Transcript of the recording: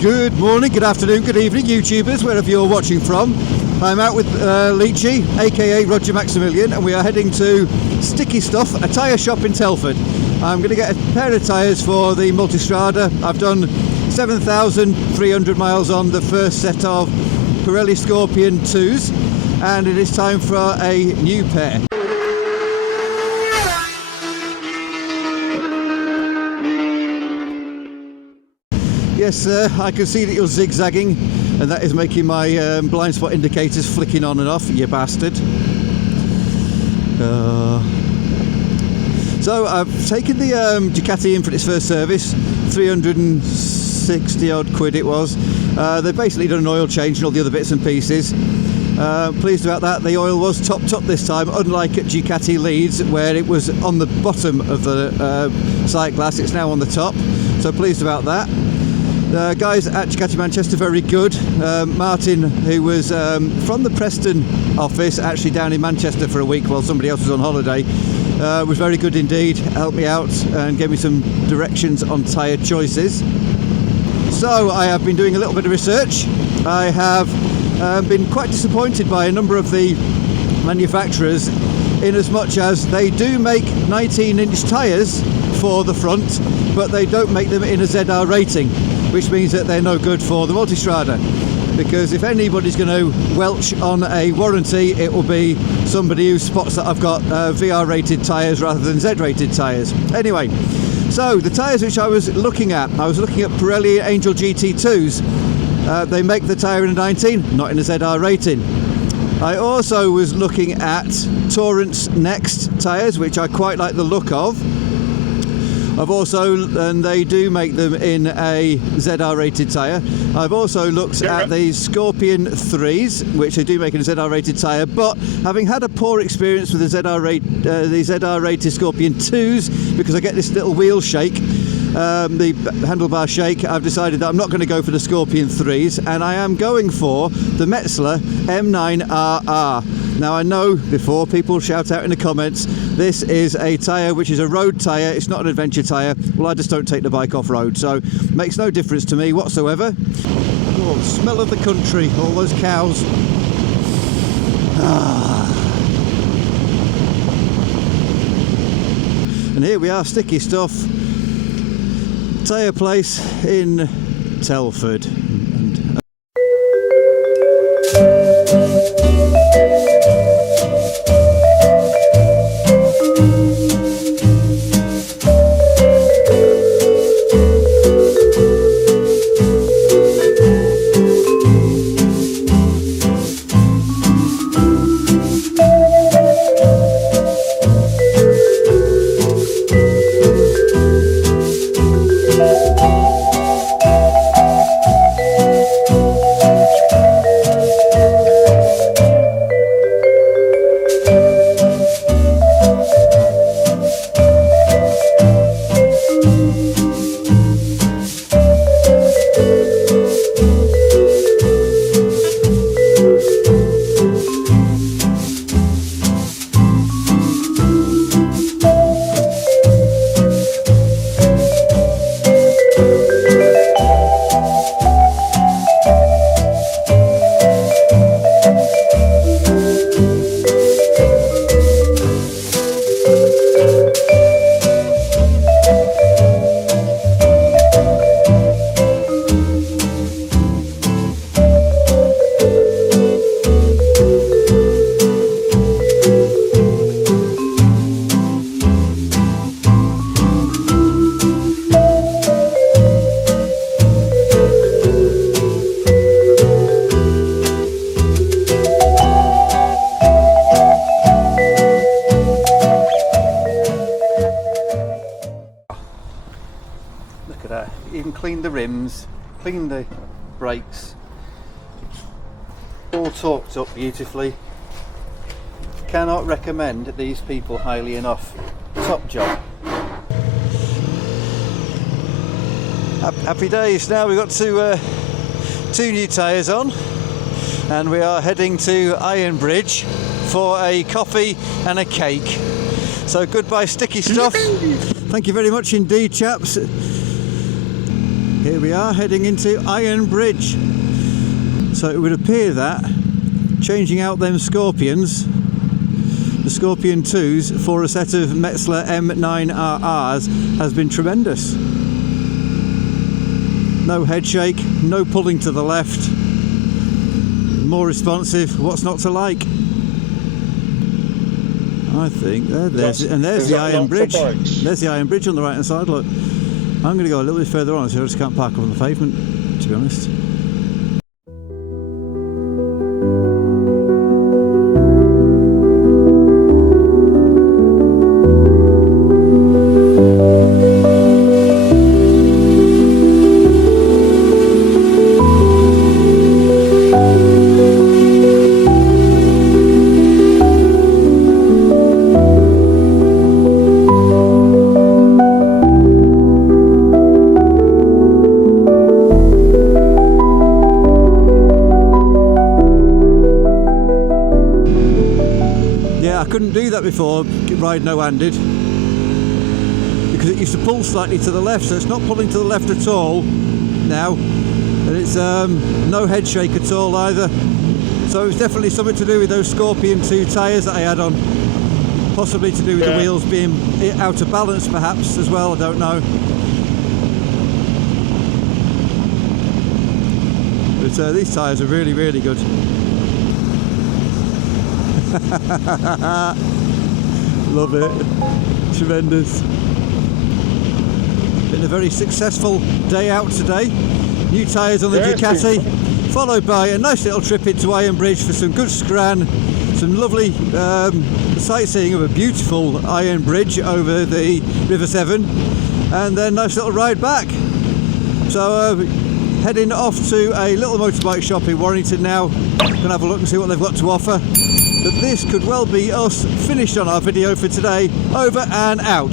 Good morning, good afternoon, good evening, YouTubers, wherever you're watching from. I'm out with Leachy, aka Roger Maximilian, and we are heading to Sticky Stuff, a tyre shop in Telford. I'm going to get a pair of tyres for the Multistrada. I've done 7,300 miles on the first set of Pirelli Scorpion 2s, and it is time for a new pair. Yes, sir, I can see that you're zigzagging, and that is making my blind spot indicators flicking on and off, you bastard. So I've taken the Ducati in for its first service, 360 odd quid it was. They've basically done an oil change and all the other bits and pieces. Pleased about that. The oil was topped up this time, unlike at Ducati Leeds where it was on the bottom of the sight glass. It's now on the top, so pleased about that. The guys at Ducati Manchester, very good. Martin, who was from the Preston office, actually down in Manchester for a week while somebody else was on holiday, was very good indeed, helped me out and gave me some directions on tyre choices. So I have been doing a little bit of research. I have been quite disappointed by a number of the manufacturers, in as much as they do make 19-inch tyres for the front, but they don't make them in a ZR rating, which means that they're no good for the Multistrada, because if anybody's going to welch on a warranty, it will be somebody who spots that I've got VR rated tyres rather than Z rated tyres. Anyway, so the tyres which I was looking at Pirelli Angel GT2s. They make the tyre in a 19, not in a ZR rating. I also was looking at Torrance Next tyres, which I quite like the look of. And they do make them in a ZR rated tyre. I've also looked at the Scorpion 3s, which they do make in a ZR rated tyre, but having had a poor experience with the ZR rated Scorpion 2s, because I get this little wheel shake, the handlebar shake, I've decided that I'm not going to go for the Scorpion 3s, and I am going for the Metzeler M9-RR. Now, I know before people shout out in the comments, this is a tyre which is a road tyre, it's not an adventure tyre. Well, I just don't take the bike off road, so it makes no difference to me whatsoever. Oh, smell of the country, all those cows. And here we are, Sticky Stuff, tyre place in Telford. Look at that, even cleaned the rims, cleaned the brakes, all torqued up beautifully. Cannot recommend these people highly enough. Top job. Happy days. Now we've got two new tyres on, and we are heading to Ironbridge for a coffee and a cake. So goodbye Sticky Stuff. Thank you very much indeed, chaps. here we are heading into Ironbridge. So it would appear that changing out them Scorpions, the Scorpion 2s, for a set of Metzeler M9-RRs has been tremendous. No head shake, no pulling to the left, more responsive, what's not to like? I think there's the Ironbridge. There's the Ironbridge on the right hand side, look. I'm going to go a little bit further on, so I just can't park up on the pavement, to be honest. I couldn't do that before, ride no-handed, because it used to pull slightly to the left, so it's not pulling to the left at all now, and it's no head shake at all either. So it was definitely something to do with those Scorpion 2 tyres that I had on, possibly to do with the wheels being out of balance perhaps as well, I don't know. But these tyres are really, really good. Love it, tremendous. Been a very successful day out today. New tyres on the Ducati, followed by a nice little trip into Ironbridge for some good scran, some lovely sightseeing of a beautiful Ironbridge over the River Severn, and then nice little ride back. So heading off to a little motorbike shop in Warrington now. Gonna have a look and see what they've got to offer. But this could well be us finished on our video for today. Over and out.